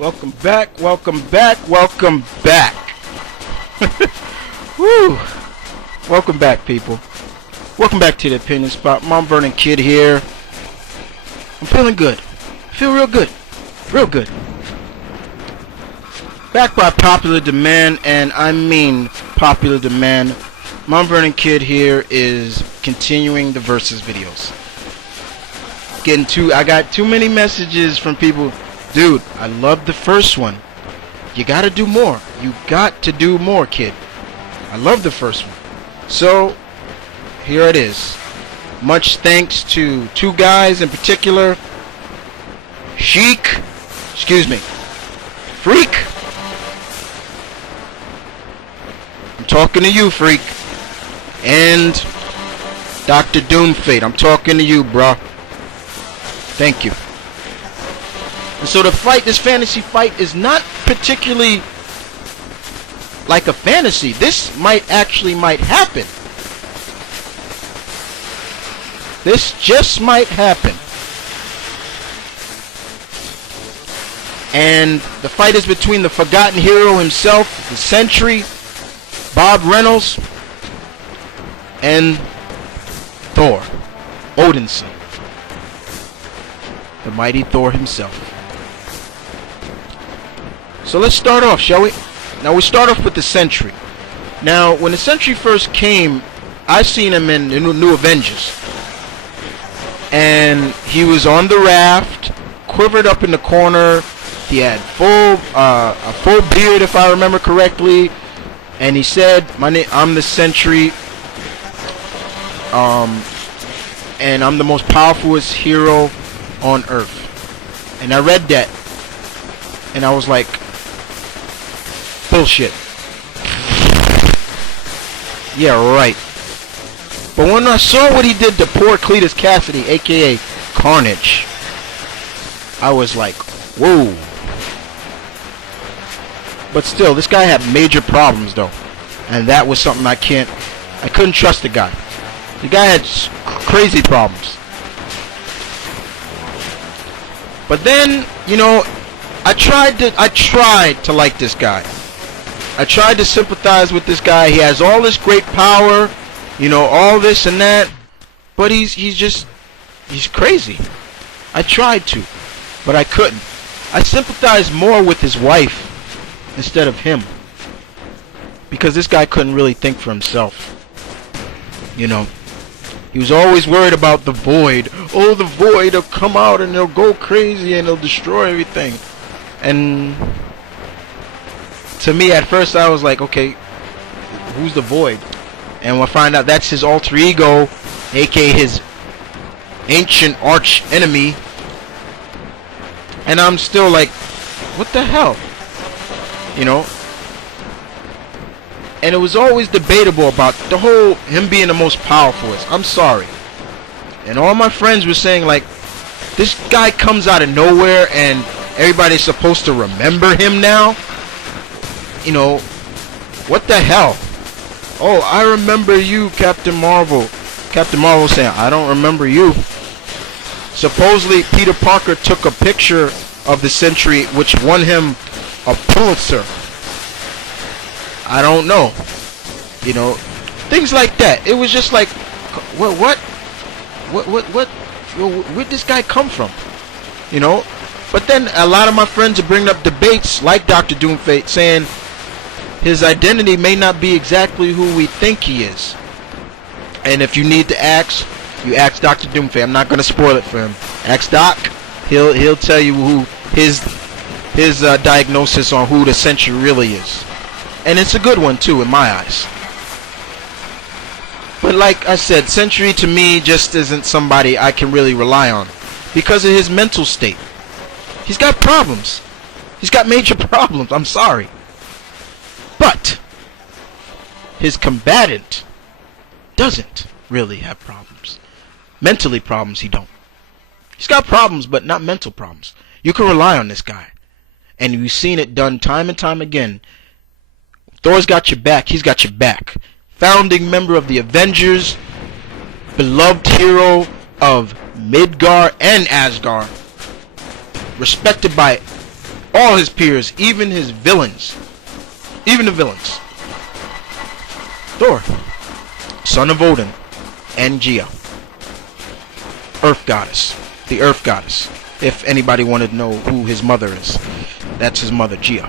Welcome back, welcome back, welcome back. Woo! Welcome back, people. Welcome back to the Opinion Spot. Mom Vernon Kid here. I'm feeling good. I feel real good. Real good. Back by popular demand, and I mean popular demand. Mom Vernon Kid here is continuing the Versus videos. I got too many messages from people. Dude, I loved the first one. You gotta do more. You got to do more, kid. I love the first one. So, here it is. Much thanks to two guys in particular. Freak. I'm talking to you, Freak. And Dr. Doomfate. I'm talking to you, bruh. Thank you. And so this fantasy fight is not particularly like a fantasy. This might happen. This just might happen. And the fight is between the forgotten hero himself, the Sentry, Bob Reynolds, and Thor, Odinson, the mighty Thor himself. So let's start off, shall we? Now we start off with the Sentry. Now, when the Sentry first came, I seen him in the New Avengers, and he was on the raft, quivered up in the corner. He had a full beard, if I remember correctly, and he said, I'm the Sentry, and I'm the most powerful hero on Earth. And I read that, and I was like, bullshit. Yeah, right. But when I saw what he did to poor Cletus Cassidy, aka Carnage, I was like, whoa. But still, this guy had major problems though, and that was something I couldn't trust the guy. The guy had crazy problems. But then, you know, I tried to like this guy. I tried to sympathize with this guy. He has all this great power, you know, all this and that, but he's crazy. I tried to, but I couldn't. I sympathized more with his wife instead of him, because this guy couldn't really think for himself. You know, he was always worried about the Void. Oh, the Void will come out and they'll go crazy and they'll destroy everything. And to me, at first, I was like, okay, who's the Void? And we'll find out that's his alter ego, aka his ancient arch enemy. And I'm still like, what the hell? You know? And it was always debatable about the whole him being the most powerful. I'm sorry. And all my friends were saying, like, this guy comes out of nowhere and everybody's supposed to remember him now. You know, what the hell? Oh, I remember you, Captain Marvel. Captain Marvel saying, I don't remember you. Supposedly, Peter Parker took a picture of the Sentry, which won him a Pulitzer. I don't know. You know, things like that. It was just like, what? Where'd this guy come from? You know? But then a lot of my friends are bringing up debates like Dr. Doomfate, saying his identity may not be exactly who we think he is. And if you need to ask, you ask Dr. Doomfate. I'm not going to spoil it for him. Ask Doc. He'll tell you who his diagnosis on who the Sentry really is. And it's a good one too in my eyes. But like I said, Sentry to me just isn't somebody I can really rely on because of his mental state. He's got problems. He's got major problems. I'm sorry. But his combatant doesn't really have problems. Mentally problems he don't. He's got problems, but not mental problems. You can rely on this guy. And you've seen it done time and time again. Thor's got your back. He's got your back. Founding member of the Avengers. Beloved hero of Midgard and Asgard. Respected by All his peers, even his villains. Even the villains. Thor, son of Odin and Gia. Earth goddess. The Earth goddess. If anybody wanted to know who his mother is. That's his mother, Gia.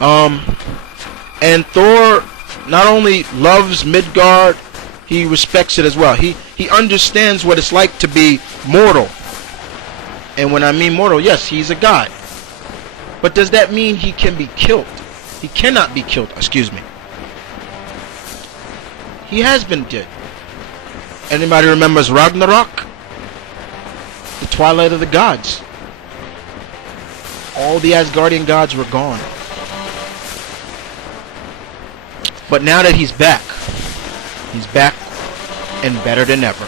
And Thor not only loves Midgard, he respects it as well. He understands what it's like to be mortal. And when I mean mortal, yes, he's a god. But does that mean he can be killed? He cannot be killed, excuse me. He has been dead. Anybody remembers Ragnarok? The twilight of the gods. All the Asgardian gods were gone. But now that he's back and better than ever.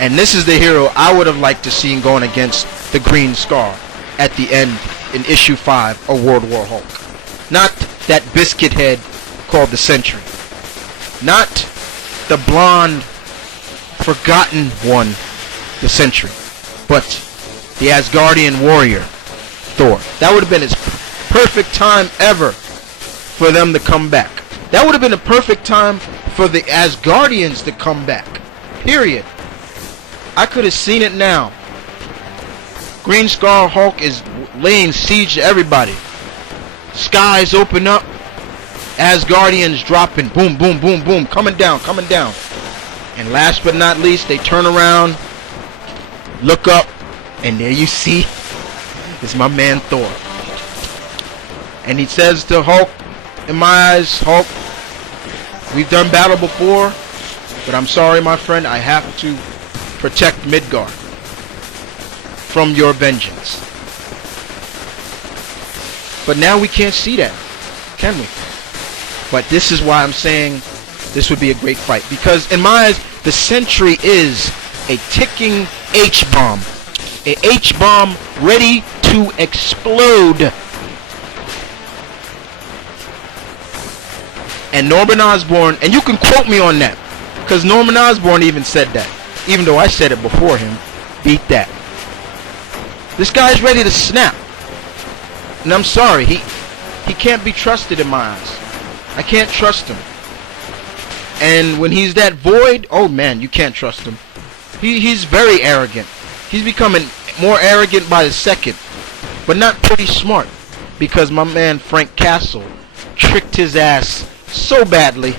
And this is the hero I would have liked to see going against the Green Scar at the end in issue 5 of World War Hulk. Not that biscuit head called the Sentry. Not the blonde, forgotten one, the Sentry. But the Asgardian warrior, Thor. That would have been his perfect time ever for them to come back. That would have been a perfect time for the Asgardians to come back. Period. I could have seen it now. Green Scar Hulk is laying siege to everybody. Skies open up. Asgardians dropping. Boom, boom, boom, boom. Coming down, coming down. And last but not least, they turn around, look up, and there you see, it's my man Thor. And he says to Hulk, in my eyes, Hulk, we've done battle before, but I'm sorry, my friend, I have to protect Midgard from your vengeance. But now we can't see that, can we? But this is why I'm saying this would be a great fight. Because in my eyes, the Sentry is a ticking H-bomb. A H-bomb ready to explode. And Norman Osborn, and you can quote me on that, because Norman Osborn even said that. Even though I said it before him. Beat that. This guy's ready to snap. And I'm sorry, he can't be trusted in my eyes. I can't trust him. And when he's that void, oh man, you can't trust him. He's very arrogant. He's becoming more arrogant by the second. But not pretty smart. Because my man Frank Castle tricked his ass so badly.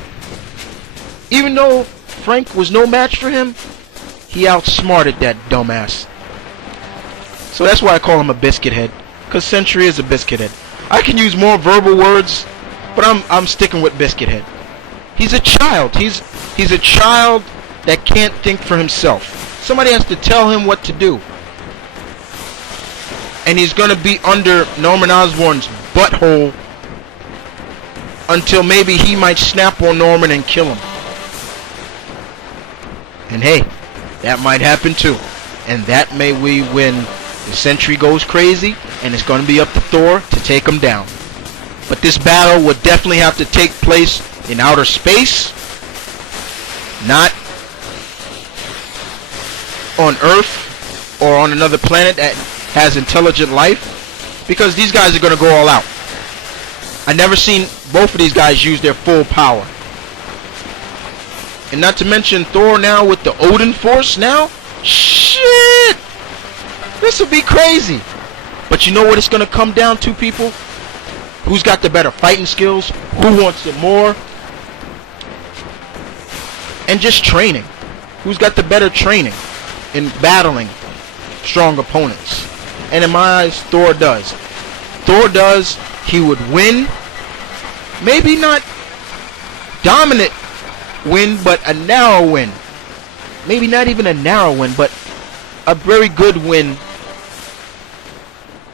Even though Frank was no match for him, he outsmarted that dumbass. So that's why I call him a biscuit head. Because Sentry is a biscuit head. I can use more verbal words, but I'm sticking with biscuit head. He's a child. He's a child that can't think for himself. Somebody has to tell him what to do. And he's going to be under Norman Osborn's butthole until maybe he might snap on Norman and kill him. And hey, that might happen too. And that may be when the Sentry goes crazy, and it's going to be up to Thor to take him down. But this battle would definitely have to take place in outer space, not on Earth or on another planet that has intelligent life, because these guys are going to go all out. I never seen both of these guys use their full power. And not to mention Thor now with the Odin Force now. Shit! This will be crazy. But you know what it's going to come down to, people? Who's got the better fighting skills? Who wants it more? And just training. Who's got the better training in battling strong opponents? And in my eyes, Thor does. Thor does. He would win. Maybe not dominant win, but a narrow win. Maybe not even a narrow win, but a very good win.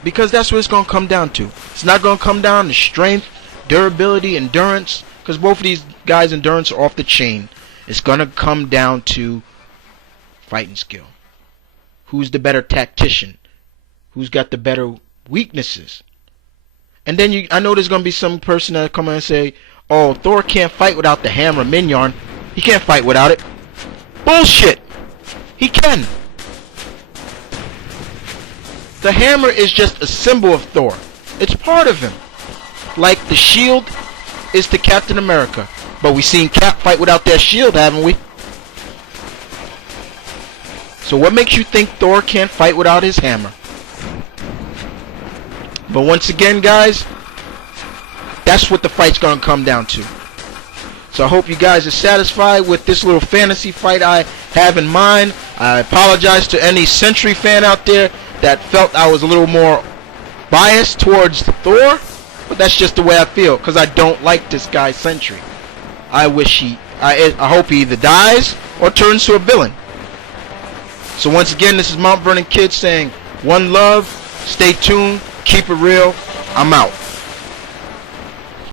Because that's what it's going to come down to. It's not going to come down to strength, durability, endurance. Because both of these guys' endurance are off the chain. It's going to come down to fighting skill. Who's the better tactician? Who's got the better weaknesses? And then I know there's going to be some person that come and say, oh, Thor can't fight without the hammer Mignon. He can't fight without it. Bullshit! He can. The hammer is just a symbol of Thor. It's part of him. Like the shield is to Captain America. But we seen Cap fight without that shield, haven't we? So what makes you think Thor can't fight without his hammer? But once again, guys, that's what the fight's going to come down to. So I hope you guys are satisfied with this little fantasy fight I have in mind. I apologize to any Sentry fan out there that felt I was a little more biased towards Thor. But that's just the way I feel, because I don't like this guy Sentry. I hope he either dies or turns to a villain. So once again, this is Mount Vernon Kid saying one love, stay tuned, keep it real, I'm out.